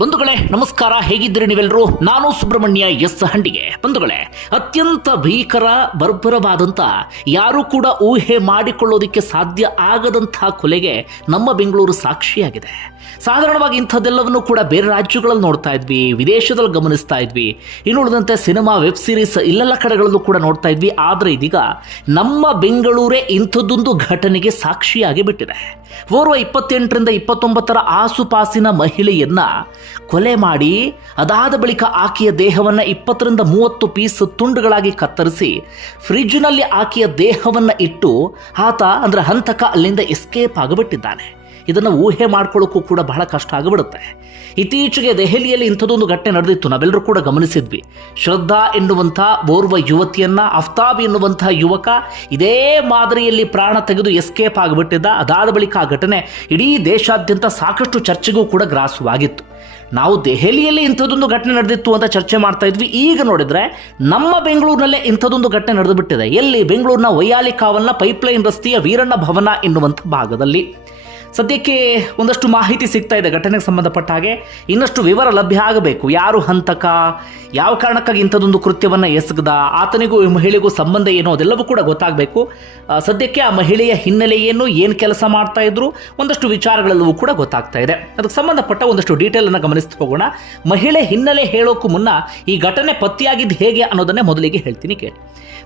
ಬಂಧುಗಳೇ, ನಮಸ್ಕಾರ. ಹೇಗಿದ್ದೀರಿ ನೀವೆಲ್ಲರೂ? ನಾನು ಸುಬ್ರಹ್ಮಣ್ಯ ಎಸ್ ಹಂಡಿಗೆ. ಬಂಧುಗಳೇ, ಅತ್ಯಂತ ಭೀಕರ, ಬರ್ಬರವಾದಂತ, ಯಾರೂ ಕೂಡ ಊಹೆ ಮಾಡಿಕೊಳ್ಳೋದಕ್ಕೆ ಸಾಧ್ಯ ಆಗದಂತಹ ಕೊಲೆಗೆ ನಮ್ಮ ಬೆಂಗಳೂರು ಸಾಕ್ಷಿಯಾಗಿದೆ. ಸಾಧಾರಣವಾಗಿ ಇಂಥದ್ದೆಲ್ಲವನ್ನು ಕೂಡ ಬೇರೆ ರಾಜ್ಯಗಳಲ್ಲಿ ನೋಡ್ತಾ ಇದ್ವಿ, ವಿದೇಶದಲ್ಲಿ ಗಮನಿಸ್ತಾ ಇದ್ವಿ. ಇನ್ನು ಉಳಿದಂತೆ ಸಿನಿಮಾ, ವೆಬ್ ಸೀರೀಸ್ ಇಲ್ಲೆಲ್ಲ ಕಡೆಗಳಲ್ಲೂ ಕೂಡ ನೋಡ್ತಾ ಇದ್ವಿ. ಆದರೆ ಇದೀಗ ನಮ್ಮ ಬೆಂಗಳೂರೇ ಇಂಥದ್ದೊಂದು ಘಟನೆಗೆ ಸಾಕ್ಷಿಯಾಗಿ ಬಿಟ್ಟಿದೆ. ಓರ್ವ ಇಪ್ಪತ್ತೆಂಟರಿಂದ ಇಪ್ಪತ್ತೊಂಬತ್ತರ ಆಸುಪಾಸಿನ ಮಹಿಳೆಯನ್ನ ಕೊಲೆ ಮಾಡಿ, ಅದಾದ ಬಳಿಕ ಆಕೆಯ ದೇಹವನ್ನು ಇಪ್ಪತ್ತರಿಂದ ಮೂವತ್ತು ಪೀಸ್ ತುಂಡುಗಳಾಗಿ ಕತ್ತರಿಸಿ ಫ್ರಿಡ್ಜ್ನಲ್ಲಿ ಆಕೆಯ ದೇಹವನ್ನು ಇಟ್ಟು ಆತ ಅಂದರೆ ಹಂತಕ ಅಲ್ಲಿಂದ ಎಸ್ಕೇಪ್ ಆಗಿಬಿಟ್ಟಿದ್ದಾನೆ. ಇದನ್ನು ಊಹೆ ಮಾಡ್ಕೊಳ್ಳೋಕ್ಕೂ ಕೂಡ ಬಹಳ ಕಷ್ಟ ಆಗಿಬಿಡುತ್ತೆ. ಇತ್ತೀಚೆಗೆ ದೆಹಲಿಯಲ್ಲಿ ಇಂಥದ್ದೊಂದು ಘಟನೆ ನಡೆದಿತ್ತು. ನಾವೆಲ್ಲರೂ ಕೂಡ ಗಮನಿಸಿದ್ವಿ. ಶ್ರದ್ಧಾ ಎನ್ನುವಂಥ ಓರ್ವ ಯುವತಿಯನ್ನ, ಅಫ್ತಾಬ್ ಎನ್ನುವಂಥ ಯುವಕ ಇದೇ ಮಾದರಿಯಲ್ಲಿ ಪ್ರಾಣ ತೆಗೆದು ಎಸ್ಕೇಪ್ ಆಗಿಬಿಟ್ಟಿದ್ದ. ಅದಾದ ಬಳಿಕ ಆ ಘಟನೆ ಇಡೀ ದೇಶಾದ್ಯಂತ ಸಾಕಷ್ಟು ಚರ್ಚೆಗೂ ಕೂಡ ಗ್ರಾಸವಾಗಿತ್ತು. ನಾವು ದೆಹಲಿಯಲ್ಲಿ ಇಂಥದ್ದೊಂದು ಘಟನೆ ನಡೆದಿತ್ತು ಅಂತ ಚರ್ಚೆ ಮಾಡ್ತಾ ಇದ್ವಿ. ಈಗ ನೋಡಿದ್ರೆ ನಮ್ಮ ಬೆಂಗಳೂರಿನಲ್ಲೇ ಇಂಥದ್ದೊಂದು ಘಟನೆ ನಡೆದು ಬಿಟ್ಟಿದೆ ಎಲ್ಲಿ? ಬೆಂಗಳೂರಿನ ವೈಯಾಲಿ ಕಾವಲ್ನ ಪೈಪ್ಲೈನ್ ರಸ್ತೆಯ ವೀರಣ್ಣ ಭವನ ಎನ್ನುವಂಥ ಭಾಗದಲ್ಲಿ. ಸದ್ಯಕ್ಕೆ ಒಂದಷ್ಟು ಮಾಹಿತಿ ಸಿಗ್ತಾ ಇದೆ ಘಟನೆಗೆ ಸಂಬಂಧಪಟ್ಟ ಹಾಗೆ. ಇನ್ನಷ್ಟು ವಿವರ ಲಭ್ಯ ಆಗಬೇಕು. ಯಾರು ಹಂತಕ? ಯಾವ ಕಾರಣಕ್ಕಾಗಿ ಇಂಥದ್ದೊಂದು ಕೃತ್ಯವನ್ನು ಎಸಗದ? ಆತನಿಗೂ ಈ ಮಹಿಳೆಗೂ ಸಂಬಂಧ ಏನು? ಅದೆಲ್ಲವೂ ಕೂಡ ಗೊತ್ತಾಗಬೇಕು. ಸದ್ಯಕ್ಕೆ ಆ ಮಹಿಳೆಯ ಹಿನ್ನೆಲೆ ಏನು ಏನು ಕೆಲಸ ಮಾಡ್ತಾ ಇದ್ರು? ಒಂದಷ್ಟು ವಿಚಾರಗಳೆಲ್ಲವೂ ಕೂಡ ಗೊತ್ತಾಗ್ತಾ ಇದೆ. ಅದಕ್ಕೆ ಸಂಬಂಧಪಟ್ಟ ಒಂದಷ್ಟು ಡೀಟೇಲನ್ನು ಗಮನಿಸ್ತಾ ಹೋಗೋಣ. ಮಹಿಳೆ ಹಿನ್ನೆಲೆ ಹೇಳೋಕ್ಕೂ ಮುನ್ನ ಈ ಘಟನೆ ಪತ್ತೆಯಾಗಿದ್ದು ಹೇಗೆ ಅನ್ನೋದನ್ನೇ ಮೊದಲಿಗೆ ಹೇಳ್ತೀನಿ ಕೇಳಿ.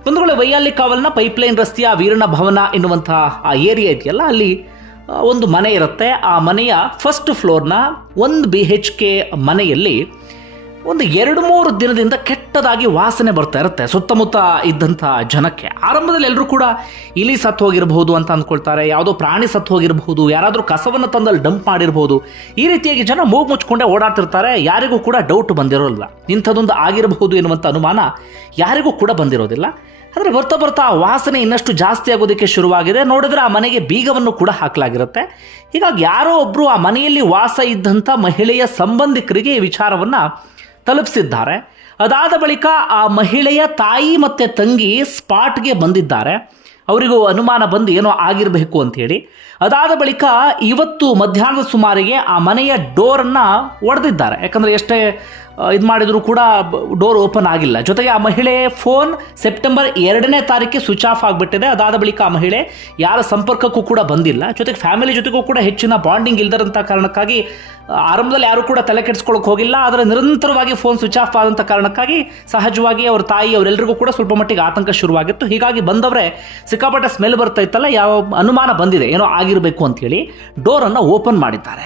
ಬಂಧುಗಳ, ವೈಯಾಲಿ ಕಾವಲ್ನ ಪೈಪ್ಲೈನ್ ರಸ್ತೆಯ ವೀರಣ ಭವನ ಎನ್ನುವಂತಹ ಆ ಏರಿಯಾ ಇದೆಯಲ್ಲ? ಅಲ್ಲಿ ಒಂದು ಮನೆ ಇರುತ್ತೆ. ಆ ಮನೆಯ ಫಸ್ಟ್ ಫ್ಲೋರ್ನ ಒಂದು ಬಿ ಹೆಚ್ ಕೆ ಮನೆಯಲ್ಲಿ ಒಂದು ಎರಡು ಮೂರು ದಿನದಿಂದ ಕೆಟ್ಟದಾಗಿ ವಾಸನೆ ಬರ್ತಾ ಇರುತ್ತೆ, ಸುತ್ತಮುತ್ತ ಇದ್ದಂಥ ಜನಕ್ಕೆ. ಆರಂಭದಲ್ಲಿ ಎಲ್ಲರೂ ಕೂಡ ಇಲಿ ಸತ್ತು ಹೋಗಿರಬಹುದು ಅಂತ ಅಂದ್ಕೊಳ್ತಾರೆ, ಯಾವುದೋ ಪ್ರಾಣಿ ಸತ್ತು ಹೋಗಿರಬಹುದು, ಯಾರಾದರೂ ಕಸವನ್ನು ತಂದಲ್ಲಿ ಡಂಪ್ ಮಾಡಿರಬಹುದು ಈ ರೀತಿಯಾಗಿ ಜನ ಮೂಗು ಮುಚ್ಕೊಂಡೇ ಓಡಾಡ್ತಿರ್ತಾರೆ, ಯಾರಿಗೂ ಕೂಡ ಡೌಟ್ ಬಂದಿರೋಲ್ಲ ಇಂಥದ್ದೊಂದು ಆಗಿರಬಹುದು ಎನ್ನುವಂಥ ಅನುಮಾನ ಯಾರಿಗೂ ಕೂಡ ಬಂದಿರೋದಿಲ್ಲ. ಆದರೆ ಬರ್ತಾ ಬರ್ತಾ ಆ ವಾಸನೆ ಇನ್ನಷ್ಟು ಜಾಸ್ತಿ ಆಗೋದಕ್ಕೆ ಶುರುವಾಗಿದೆ. ನೋಡಿದ್ರೆ ಆ ಮನೆಗೆ ಬೀಗವನ್ನು ಕೂಡ ಹಾಕಲಾಗಿರುತ್ತೆ. ಹೀಗಾಗಿ ಯಾರೋ ಒಬ್ಬರು ಆ ಮನೆಯಲ್ಲಿ ವಾಸ ಇದ್ದಂಥ ಮಹಿಳೆಯ ಸಂಬಂಧಿಕರಿಗೆ ಈ ವಿಚಾರವನ್ನು ತಲುಪಿಸಿದ್ದಾರೆ. ಅದಾದ ಬಳಿಕ ಆ ಮಹಿಳೆಯ ತಾಯಿ ಮತ್ತು ತಂಗಿ ಸ್ಪಾಟ್ಗೆ ಬಂದಿದ್ದಾರೆ. ಅವರಿಗೂ ಅನುಮಾನ ಬಂದು ಏನೋ ಆಗಿರಬೇಕು ಅಂಥೇಳಿ ಅದಾದ ಬಳಿಕ ಇವತ್ತು ಮಧ್ಯಾಹ್ನದ ಸುಮಾರಿಗೆ ಆ ಮನೆಯ ಡೋರನ್ನು ಒಡೆದಿದ್ದಾರೆ. ಯಾಕಂದರೆ ಎಷ್ಟೇ ಇದು ಮಾಡಿದರೂ ಕೂಡ ಡೋರ್ ಓಪನ್ ಆಗಿಲ್ಲ. ಜೊತೆಗೆ ಆ ಮಹಿಳೆ ಫೋನ್ ಸೆಪ್ಟೆಂಬರ್ ಎರಡನೇ ತಾರೀಕಿಗೆ ಸ್ವಿಚ್ ಆಫ್ ಆಗಿಬಿಟ್ಟಿದೆ. ಅದಾದ ಬಳಿಕ ಆ ಮಹಿಳೆ ಯಾರ ಸಂಪರ್ಕಕ್ಕೂ ಕೂಡ ಬಂದಿಲ್ಲ. ಜೊತೆಗೆ ಫ್ಯಾಮಿಲಿ ಜೊತೆಗೂ ಕೂಡ ಹೆಚ್ಚಿನ ಬಾಂಡಿಂಗ್ ಇಲ್ಲದಂಥ ಕಾರಣಕ್ಕಾಗಿ ಆರಂಭದಲ್ಲಿ ಯಾರು ಕೂಡ ತಲೆ ಕೆಡಿಸ್ಕೊಳ್ಳೋಕೆ ಹೋಗಿಲ್ಲ. ಆದರೆ ನಿರಂತರವಾಗಿ ಫೋನ್ ಸ್ವಿಚ್ ಆಫ್ ಆದಂಥ ಕಾರಣಕ್ಕಾಗಿ ಸಹಜವಾಗಿ ಅವ್ರ ತಾಯಿ ಅವರೆಲ್ಲರಿಗೂ ಕೂಡ ಸ್ವಲ್ಪ ಮಟ್ಟಿಗೆ ಆತಂಕ ಶುರುವಾಗಿತ್ತು. ಹೀಗಾಗಿ ಬಂದವರೇ ಸಿಕ್ಕಾಪಟ್ಟೆ ಸ್ಮೆಲ್ ಬರ್ತಾ ಇತ್ತಲ್ಲ, ಯಾವ ಅನುಮಾನ ಬಂದಿದೆ. ಏನೋ ಆಗಿರಬೇಕು ಅಂತೇಳಿ ಡೋರನ್ನು ಓಪನ್ ಮಾಡಿದ್ದಾರೆ.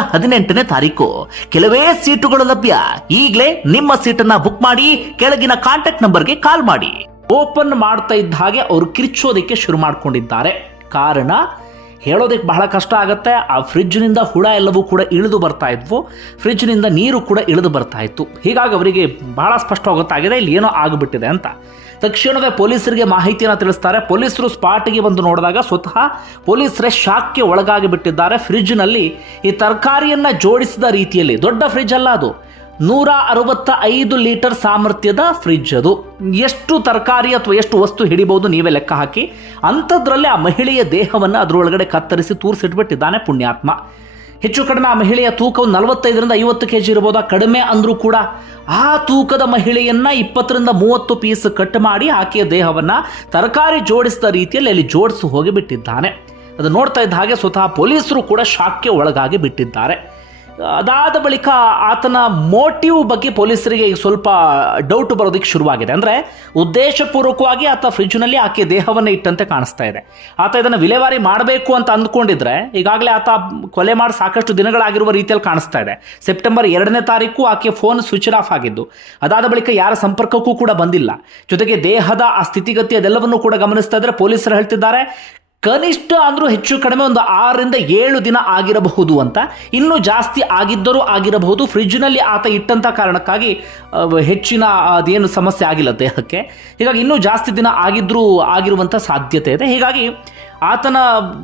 ಹದಿನೆಂಟನೇ ತಾರೀಕು. ಕೆಲವೇ ಸೀಟುಗಳು ಲಭ್ಯ. ಈಗಲೇ ನಿಮ್ಮ ಸೀಟನ್ನ ಬುಕ್ ಮಾಡಿ, ಕೆಳಗಿನ ಕಾಂಟ್ಯಾಕ್ಟ್ ನಂಬರ್ಗೆ ಕಾಲ್ ಮಾಡಿ. ಓಪನ್ ಮಾಡ್ತಾ ಇದ್ದ ಹಾಗೆ ಅವರು ಕಿರ್ಚೋದಕ್ಕೆ ಶುರು ಮಾಡ್ಕೊಂಡಿದ್ದಾರೆ. ಕಾರಣ, ಹೇಳೋದಕ್ಕೆ ಬಹಳ ಕಷ್ಟ ಆಗುತ್ತೆ. ಆ ಫ್ರಿಡ್ಜ್ನಿಂದ ಹುಳ ಎಲ್ಲವೂ ಕೂಡ ಇಳಿದು ಬರ್ತಾ ಇದ್ವು. ಫ್ರಿಡ್ಜ್ನಿಂದ ನೀರು ಕೂಡ ಇಳಿದು ಬರ್ತಾ ಇತ್ತು. ಹೀಗಾಗಿ ಅವರಿಗೆ ಬಹಳ ಸ್ಪಷ್ಟವಾಗುತ್ತಾಗಿದೆ ಇಲ್ಲಿ ಏನೋ ಆಗಿಬಿಟ್ಟಿದೆ ಅಂತ. ತಕ್ಷಣವೇ ಪೊಲೀಸರಿಗೆ ಮಾಹಿತಿಯನ್ನು ತಿಳಿಸ್ತಾರೆ. ಪೊಲೀಸರು ಸ್ಪಾಟ್ಗೆ ಬಂದು ನೋಡಿದಾಗ ಸ್ವತಃ ಪೊಲೀಸರೇ ಶಾಕ್ಗೆ ಒಳಗಾಗಿ ಬಿಟ್ಟಿದ್ದಾರೆ. ಫ್ರಿಡ್ಜ್ನಲ್ಲಿ ಈ ತರಕಾರಿಯನ್ನು ಜೋಡಿಸಿದ ರೀತಿಯಲ್ಲಿ. ದೊಡ್ಡ ಫ್ರಿಡ್ಜ್ ಅಲ್ಲ ಅದು. ನೂರ ಅರವತ್ತ ಐದು ಲೀಟರ್ ಸಾಮರ್ಥ್ಯದ ಫ್ರಿಡ್ಜ್ ಅದು. ಎಷ್ಟು ತರಕಾರಿ ಅಥವಾ ಎಷ್ಟು ವಸ್ತು ಹಿಡಿಬಹುದು ನೀವೇ ಲೆಕ್ಕ ಹಾಕಿ. ಅಂಥದ್ರಲ್ಲಿ ಆ ಮಹಿಳೆಯ ದೇಹವನ್ನು ಅದರೊಳಗಡೆ ಕತ್ತರಿಸಿ ತೂರಿಸಿಟ್ಬಿಟ್ಟಿದ್ದಾನೆ ಪುಣ್ಯಾತ್ಮ. ಹೆಚ್ಚು ಕಡಿಮೆ ಆ ಮಹಿಳೆಯ ತೂಕವು ನಲವತ್ತೈದರಿಂದ ಐವತ್ತು ಕೆ ಜಿ ಇರ್ಬೋದಾ ಕಡಿಮೆ ಅಂದರೂ ಕೂಡ ಆ ತೂಕದ ಮಹಿಳೆಯನ್ನ ಇಪ್ಪತ್ತರಿಂದ ಮೂವತ್ತು ಪೀಸ್ ಕಟ್ ಮಾಡಿ ಆಕೆಯ ದೇಹವನ್ನು ತರಕಾರಿ ಜೋಡಿಸಿದ ರೀತಿಯಲ್ಲಿ ಅಲ್ಲಿ ಜೋಡಿಸಿ ಹೋಗಿಬಿಟ್ಟಿದ್ದಾನೆ. ಅದು ನೋಡ್ತಾ ಇದ್ದ ಹಾಗೆ ಸ್ವತಃ ಪೊಲೀಸರು ಕೂಡ ಶಾಕ್ಗೆ ಒಳಗಾಗಿ ಬಿಟ್ಟಿದ್ದಾರೆ. ಅದಾದ ಬಳಿಕ ಆತನ ಮೋಟಿವ್ ಬಗ್ಗೆ ಪೊಲೀಸರಿಗೆ ಈಗ ಸ್ವಲ್ಪ ಡೌಟ್ ಬರೋದಕ್ಕೆ ಶುರುವಾಗಿದೆ. ಅಂದರೆ ಉದ್ದೇಶಪೂರ್ವಕವಾಗಿ ಆತ ಫ್ರಿಜ್ನಲ್ಲಿ ಆಕೆ ದೇಹವನ್ನು ಇಟ್ಟಂತೆ ಕಾಣಿಸ್ತಾ ಇದೆ. ಆತ ಇದನ್ನು ವಿಲೇವಾರಿ ಮಾಡಬೇಕು ಅಂತ ಅಂದ್ಕೊಂಡಿದ್ರೆ ಈಗಾಗಲೇ ಆತ ಕೊಲೆ ಮಾಡಿ ಸಾಕಷ್ಟು ದಿನಗಳಾಗಿರುವ ರೀತಿಯಲ್ಲಿ ಕಾಣಿಸ್ತಾ ಇದೆ. ಸೆಪ್ಟೆಂಬರ್ ಎರಡನೇ ತಾರೀಕು ಆಕೆ ಫೋನ್ ಸ್ವಿಚ್ ಆಫ್ ಆಗಿದ್ದು, ಅದಾದ ಬಳಿಕ ಯಾರ ಸಂಪರ್ಕಕ್ಕೂ ಕೂಡ ಬಂದಿಲ್ಲ. ಜೊತೆಗೆ ದೇಹದ ಆ ಸ್ಥಿತಿಗತಿ ಅದೆಲ್ಲವನ್ನು ಕೂಡ ಗಮನಿಸ್ತಾ ಇದ್ರೆ ಪೊಲೀಸರು ಹೇಳ್ತಿದ್ದಾರೆ ಕನಿಷ್ಠ ಅಂದರೂ ಹೆಚ್ಚು ಕಡಿಮೆ ಒಂದು ಆರರಿಂದ ಏಳು ದಿನ ಆಗಿರಬಹುದು ಅಂತ. ಇನ್ನೂ ಜಾಸ್ತಿ ಆಗಿದ್ದರೂ ಆಗಿರಬಹುದು. ಫ್ರಿಡ್ಜ್ನಲ್ಲಿ ಆತ ಇಟ್ಟಂಥ ಕಾರಣಕ್ಕಾಗಿ ಹೆಚ್ಚಿನ ಅದೇನು ಸಮಸ್ಯೆ ಆಗಿಲ್ಲ ದೇಹಕ್ಕೆ. ಹೀಗಾಗಿ ಇನ್ನೂ ಜಾಸ್ತಿ ದಿನ ಆಗಿದ್ದರೂ ಆಗಿರುವಂಥ ಸಾಧ್ಯತೆ ಇದೆ. ಹೀಗಾಗಿ ಆತನ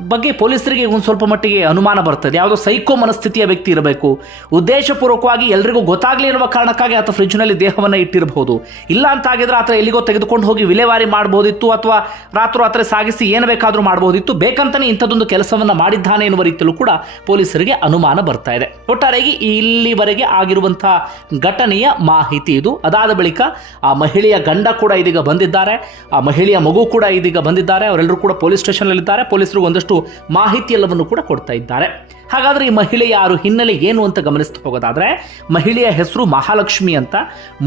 ಬಗ್ಗೆ ಪೊಲೀಸರಿಗೆ ಒಂದು ಸ್ವಲ್ಪ ಮಟ್ಟಿಗೆ ಅನುಮಾನ ಬರ್ತದೆ. ಯಾವುದೋ ಸೈಕೋ ಮನಸ್ಥಿತಿಯ ವ್ಯಕ್ತಿ ಇರಬೇಕು. ಉದ್ದೇಶಪೂರ್ವಕವಾಗಿ ಎಲ್ರಿಗೂ ಗೊತ್ತಾಗಲಿ ಇರುವ ಕಾರಣಕ್ಕಾಗಿ ಆತ ಫ್ರಿಜ್ನಲ್ಲಿ ದೇಹವನ್ನು ಇಟ್ಟಿರಬಹುದು. ಇಲ್ಲ ಅಂತ ಆಗಿದ್ರೆ ಆತ ಎಲ್ಲಿಗೋ ತೆಗೆದುಕೊಂಡು ಹೋಗಿ ವಿಲೇವಾರಿ ಮಾಡಬಹುದಿತ್ತು ಅಥವಾ ರಾತ್ರೋರಾತ್ರಿ ಸಾಗಿಸಿ ಏನು ಬೇಕಾದರೂ ಮಾಡಬಹುದಿತ್ತು. ಬೇಕಂತಲೇ ಇಂಥದ್ದೊಂದು ಕೆಲಸವನ್ನು ಮಾಡಿದ್ದಾನೆ ಎನ್ನುವ ರೀತಿಯಲ್ಲೂ ಕೂಡ ಪೊಲೀಸರಿಗೆ ಅನುಮಾನ ಬರ್ತಾ ಇದೆ. ಒಟ್ಟಾರೆಯಾಗಿ ಇಲ್ಲಿವರೆಗೆ ಆಗಿರುವಂತಹ ಘಟನೆಯ ಮಾಹಿತಿ ಇದು. ಅದಾದ ಬಳಿಕ ಆ ಮಹಿಳೆಯ ಗಂಡ ಕೂಡ ಇದೀಗ ಬಂದಿದ್ದಾರೆ. ಆ ಮಹಿಳೆಯ ಮಗು ಕೂಡ ಇದೀಗ ಬಂದಿದ್ದಾರೆ. ಅವರೆಲ್ಲರೂ ಕೂಡ ಪೊಲೀಸ್ ಸ್ಟೇಷನ್ನಲ್ಲಿದ್ದಾರೆ ಪೊಲೀಸರು ಒಂದಷ್ಟು ಮಾಹಿತಿ ಎಲ್ಲವನ್ನು ಕೂಡ ಕೊಡ್ತಾ ಇದ್ದಾರೆ. ಹಾಗಾದ್ರೆ ಈ ಮಹಿಳೆ ಯಾರು, ಹಿನ್ನೆಲೆ ಏನು ಅಂತ ಗಮನಿಸ್ತಾ ಹೋಗೋದಾದ್ರೆ, ಮಹಿಳೆಯ ಹೆಸರು ಮಹಾಲಕ್ಷ್ಮಿ ಅಂತ.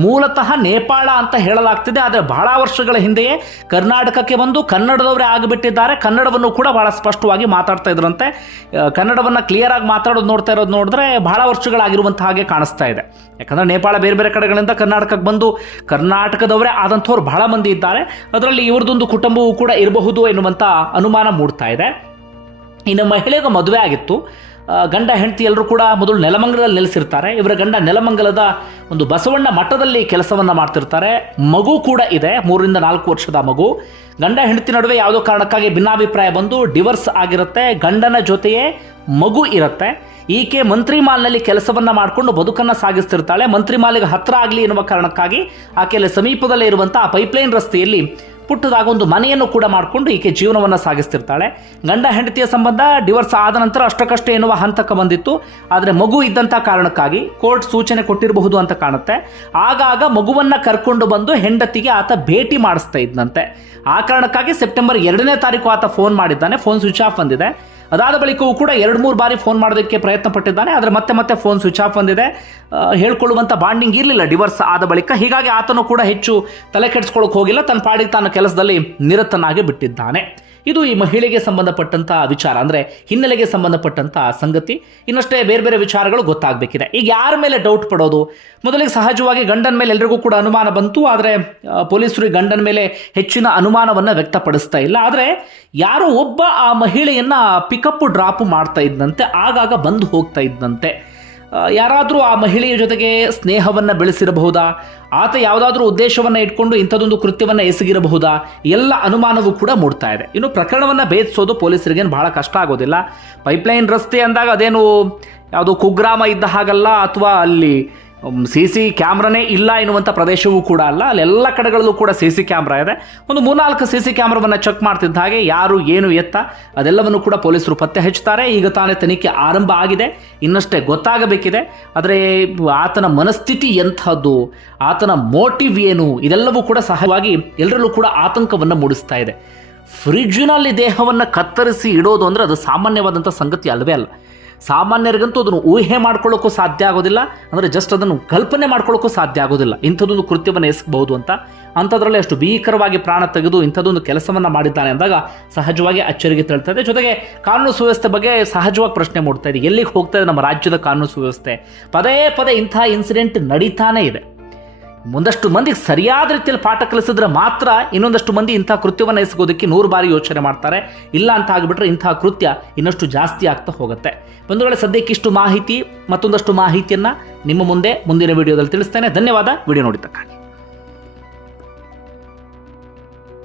ಮೂಲತಃ ನೇಪಾಳ ಅಂತ ಹೇಳಲಾಗ್ತಿದೆ, ಆದರೆ ಬಹಳ ವರ್ಷಗಳ ಹಿಂದೆಯೇ ಕರ್ನಾಟಕಕ್ಕೆ ಬಂದು ಕನ್ನಡದವರೇ ಆಗಿಬಿಟ್ಟಿದ್ದಾರೆ. ಕನ್ನಡವನ್ನು ಕೂಡ ಬಹಳ ಸ್ಪಷ್ಟವಾಗಿ ಮಾತಾಡ್ತಾ ಇದ್ರಂತೆ. ಕನ್ನಡವನ್ನ ಕ್ಲಿಯರ್ ಆಗಿ ಮಾತಾಡೋದು ನೋಡ್ತಾ ಇರೋದು ನೋಡಿದ್ರೆ ಬಹಳ ವರ್ಷಗಳಾಗಿರುವಂತಹ ಹಾಗೆ ಕಾಣಿಸ್ತಾ ಇದೆ. ಯಾಕಂದ್ರೆ ನೇಪಾಳ ಬೇರೆ ಬೇರೆ ಕಡೆಗಳಿಂದ ಕರ್ನಾಟಕಕ್ಕೆ ಬಂದು ಕರ್ನಾಟಕದವರೇ ಆದಂಥವ್ರು ಬಹಳ ಮಂದಿ ಇದ್ದಾರೆ. ಅದರಲ್ಲಿ ಇವ್ರದ್ದೊಂದು ಕುಟುಂಬವೂ ಕೂಡ ಇರಬಹುದು ಎನ್ನುವಂಥ ಅನುಮಾನ ಮೂಡ್ತಾ ಇದೆ. ಇನ್ನು ಮಹಿಳೆಗೂ ಮದುವೆ ಆಗಿತ್ತು. ಗಂಡ ಹೆಂಡತಿ ಎಲ್ಲರೂ ಕೂಡ ಮೊದಲು ನೆಲಮಂಗಲದಲ್ಲಿ ನೆಲೆಸಿರ್ತಾರೆ. ಇವರ ಗಂಡ ನೆಲಮಂಗಲದ ಒಂದು ಬಸವಣ್ಣ ಮಠದಲ್ಲಿ ಕೆಲಸವನ್ನು ಮಾಡ್ತಿರ್ತಾರೆ. ಮಗು ಕೂಡ ಇದೆ, ಮೂರರಿಂದ ನಾಲ್ಕು ವರ್ಷದ ಮಗು. ಗಂಡ ಹೆಂಡತಿ ನಡುವೆ ಯಾವುದೋ ಕಾರಣಕ್ಕಾಗಿ ಭಿನ್ನಾಭಿಪ್ರಾಯ ಬಂದು ಡಿವರ್ಸ್ ಆಗಿರುತ್ತೆ. ಗಂಡನ ಜೊತೆಯೇ ಮಗು ಇರುತ್ತೆ. ಈಕೆ ಮಂತ್ರಿ ಮಾಲ್ನಲ್ಲಿ ಕೆಲಸವನ್ನು ಮಾಡಿಕೊಂಡು ಬದುಕನ್ನು ಸಾಗಿಸ್ತಿರ್ತಾಳೆ. ಮಂತ್ರಿ ಮಾಲಿಗೆ ಹತ್ರ ಆಗಲಿ ಎನ್ನುವ ಕಾರಣಕ್ಕಾಗಿ ಆಕೆಯಲ್ಲಿ ಸಮೀಪದಲ್ಲೇ ಇರುವಂಥ ಪೈಪ್ಲೈನ್ ರಸ್ತೆಯಲ್ಲಿ ಪುಟ್ಟದಾಗ ಒಂದು ಮನೆಯನ್ನು ಕೂಡ ಮಾಡಿಕೊಂಡು ಈಕೆ ಜೀವನವನ್ನು ಸಾಗಿಸ್ತಿರ್ತಾಳೆ. ಗಂಡ ಹೆಂಡತಿಯ ಸಂಬಂಧ ಡಿವೋರ್ಸ್ ಆದ ನಂತರ ಅಷ್ಟಕ್ಕಷ್ಟೇ ಎನ್ನುವ ಹಂತಕ್ಕೆ ಬಂದಿತ್ತು. ಆದರೆ ಮಗು ಇದ್ದಂಥ ಕಾರಣಕ್ಕಾಗಿ ಕೋರ್ಟ್ ಸೂಚನೆ ಕೊಟ್ಟಿರಬಹುದು ಅಂತ ಕಾಣುತ್ತೆ. ಆಗಾಗ ಮಗುವನ್ನು ಕರ್ಕೊಂಡು ಬಂದು ಹೆಂಡತಿಗೆ ಆತ ಭೇಟಿ ಮಾಡಿಸ್ತಾ ಇದ್ದಂತೆ ಆ ಕಾರಣಕ್ಕಾಗಿ ಸೆಪ್ಟೆಂಬರ್ ಎರಡನೇ ತಾರೀಕು ಆತ ಫೋನ್ ಮಾಡಿದ್ದಾನೆ. ಫೋನ್ ಸ್ವಿಚ್ ಆಫ್ ಬಂದಿದೆ. ಅದಾದ ಬಳಿಕವೂ ಕೂಡ ಎರಡು ಮೂರು ಬಾರಿ ಫೋನ್ ಮಾಡೋದಕ್ಕೆ ಪ್ರಯತ್ನ ಪಟ್ಟಿದ್ದಾನೆ, ಆದರೆ ಮತ್ತೆ ಮತ್ತೆ ಫೋನ್ ಸ್ವಿಚ್ ಆಫ್ ಬಂದಿದೆ. ಹೇಳ್ಕೊಳ್ಳುವಂಥ ಬಾಂಡಿಂಗ್ ಇರಲಿಲ್ಲ ಡಿವರ್ಸ್ ಆದ ಬಳಿಕ. ಹೀಗಾಗಿ ಆತನು ಕೂಡ ಹೆಚ್ಚು ತಲೆ ಕೆಡಿಸ್ಕೊಳ್ಳೋಕೆ ಹೋಗಿಲ್ಲ, ತನ್ನ ಪಾಡಿಗೆ ತನ್ನ ಕೆಲಸದಲ್ಲಿ ನಿರತನಾಗಿ ಬಿಟ್ಟಿದ್ದಾನೆ. ಇದು ಈ ಮಹಿಳೆಗೆ ಸಂಬಂಧಪಟ್ಟಂಥ ವಿಚಾರ, ಅಂದರೆ ಹಿನ್ನೆಲೆಗೆ ಸಂಬಂಧಪಟ್ಟಂತ ಸಂಗತಿ. ಇನ್ನಷ್ಟೇ ಬೇರೆ ಬೇರೆ ವಿಚಾರಗಳು ಗೊತ್ತಾಗಬೇಕಿದೆ. ಈಗ ಯಾರ ಮೇಲೆ ಡೌಟ್ ಪಡೋದು? ಮೊದಲಿಗೆ ಸಹಜವಾಗಿ ಗಂಡನ ಮೇಲೆ ಎಲ್ರಿಗೂ ಕೂಡ ಅನುಮಾನ ಬಂತು, ಆದರೆ ಪೊಲೀಸರು ಈ ಗಂಡನ ಮೇಲೆ ಹೆಚ್ಚಿನ ಅನುಮಾನವನ್ನು ವ್ಯಕ್ತಪಡಿಸ್ತಾ ಇಲ್ಲ. ಆದರೆ ಯಾರೋ ಒಬ್ಬ ಆ ಮಹಿಳೆಯನ್ನ ಪಿಕಪ್ ಡ್ರಾಪ್ ಮಾಡ್ತಾ ಇದ್ದಂತೆ ಆಗಾಗ ಬಂದು ಹೋಗ್ತಾ ಇದ್ದಂತೆ ಯಾರಾದರೂ ಆ ಮಹಿಳೆಯ ಜೊತೆಗೆ ಸ್ನೇಹವನ್ನು ಬೆಳೆಸಿರಬಹುದಾ? ಆತ ಯಾವುದಾದ್ರೂ ಉದ್ದೇಶವನ್ನು ಇಟ್ಕೊಂಡು ಇಂಥದ್ದೊಂದು ಕೃತ್ಯವನ್ನು ಎಸಗಿರಬಹುದಾ? ಎಲ್ಲ ಅನುಮಾನವೂ ಕೂಡ ಮೂಡ್ತಾ ಇದೆ. ಇನ್ನು ಪ್ರಕರಣವನ್ನು ಭೇದಿಸೋದು ಪೊಲೀಸರಿಗೇನು ಬಹಳ ಕಷ್ಟ ಆಗೋದಿಲ್ಲ. ಪೈಪ್ಲೈನ್ ರಸ್ತೆ ಅಂದಾಗ ಅದೇನು, ಯಾವುದೋ ಕುಗ್ರಾಮ ಇದ್ದ ಹಾಗಲ್ಲ, ಅಥವಾ ಅಲ್ಲಿ ಸಿ ಸಿ ಕ್ಯಾಮ್ರಾನೇ ಇಲ್ಲ ಎನ್ನುವಂಥ ಪ್ರದೇಶವೂ ಕೂಡ ಅಲ್ಲ. ಅಲ್ಲೆಲ್ಲ ಕಡೆಗಳಲ್ಲೂ ಕೂಡ ಸಿ ಸಿ ಕ್ಯಾಮ್ರಾ ಇದೆ. ಒಂದು ಮೂರ್ನಾಲ್ಕು ಸಿ ಸಿ ಕ್ಯಾಮ್ರಾವನ್ನು ಚೆಕ್ ಮಾಡ್ತಿದ್ದ ಹಾಗೆ ಯಾರು ಏನು ಎತ್ತ ಅದೆಲ್ಲವನ್ನು ಕೂಡ ಪೊಲೀಸರು ಪತ್ತೆ ಹಚ್ಚುತ್ತಾರೆ. ಈಗ ತಾನೇ ತನಿಖೆ ಆರಂಭ ಆಗಿದೆ. ಇನ್ನಷ್ಟೇ ಗೊತ್ತಾಗಬೇಕಿದೆ. ಆದರೆ ಆತನ ಮನಸ್ಥಿತಿ ಎಂಥದ್ದು? ಆತನ ಮೋಟಿವ್ ಏನು? ಇದೆಲ್ಲವೂ ಕೂಡ ಸಹಜವಾಗಿ ಎಲ್ಲರಲ್ಲೂ ಕೂಡ ಆತಂಕವನ್ನು ಮೂಡಿಸ್ತಾ ಇದೆ. ಫ್ರಿಡ್ಜ್ನಲ್ಲಿ ದೇಹವನ್ನು ಕತ್ತರಿಸಿ ಇಡೋದು ಅಂದರೆ ಅದು ಸಾಮಾನ್ಯವಾದಂಥ ಸಂಗತಿ ಅಲ್ಲವೇ ಅಲ್ಲ. ಸಾಮಾನ್ಯರಿಗಂತೂ ಅದನ್ನು ಊಹೆ ಮಾಡ್ಕೊಳ್ಳೋಕ್ಕೂ ಸಾಧ್ಯ ಆಗೋದಿಲ್ಲ, ಅಂದರೆ ಜಸ್ಟ್ ಅದನ್ನು ಕಲ್ಪನೆ ಮಾಡ್ಕೊಳ್ಳೋಕ್ಕೂ ಸಾಧ್ಯ ಆಗೋದಿಲ್ಲ. ಇಂಥದ್ದೊಂದು ಕೃತ್ಯವನ್ನು ಎಸಗಬಹುದು ಅಂತ. ಅಂಥದ್ರಲ್ಲಿ ಅಷ್ಟು ಭೀಕರವಾಗಿ ಪ್ರಾಣ ತೆಗೆದು ಇಂಥದ್ದೊಂದು ಕೆಲಸವನ್ನು ಮಾಡಿದ್ದಾನೆ ಅಂದಾಗ ಸಹಜವಾಗಿ ಅಚ್ಚರಿಗೆ ತಳ್ತಾ ಜೊತೆಗೆ ಕಾನೂನು ಸುವ್ಯವಸ್ಥೆ ಬಗ್ಗೆ ಸಹಜವಾಗಿ ಪ್ರಶ್ನೆ ಮೂಡ್ತಾ ಇದೆ. ಎಲ್ಲಿಗೆ ಹೋಗ್ತಾ ಇದೆ ನಮ್ಮ ರಾಜ್ಯದ ಕಾನೂನು ಸುವ್ಯವಸ್ಥೆ? ಪದೇ ಪದೇ ಇಂಥ ಇನ್ಸಿಡೆಂಟ್ ನಡೀತಾನೇ ಇದೆ. ಮುಂದಷ್ಟು ಮಂದಿಗೆ ಸರಿಯಾದ ರೀತಿಯಲ್ಲಿ ಪಾಠ ಕಲಿಸಿದ್ರೆ ಮಾತ್ರ ಇನ್ನೊಂದಷ್ಟು ಮಂದಿ ಇಂಥ ಕೃತ್ಯವನ್ನು ಎಸಗೋದಕ್ಕೆ ನೂರು ಬಾರಿ ಯೋಚನೆ ಮಾಡ್ತಾರೆ. ಇಲ್ಲ ಅಂತ ಆಗಿಬಿಟ್ರೆ ಇಂಥ ಕೃತ್ಯ ಇನ್ನಷ್ಟು ಜಾಸ್ತಿ ಆಗ್ತಾ ಹೋಗುತ್ತೆ. ಬಂಧುಗಳೇ ಸದ್ಯಕ್ಕೆ ಇಷ್ಟು ಮಾಹಿತಿ ಮತ್ತೊಂದಷ್ಟು ಮಾಹಿತಿಯನ್ನು ನಿಮ್ಮ ಮುಂದೆ ಮುಂದಿನ ವಿಡಿಯೋದಲ್ಲಿ ತಿಳಿಸ್ತೇನೆ. ಧನ್ಯವಾದ. ವಿಡಿಯೋ ನೋಡಿದ್ದಕ್ಕಾಗಿ.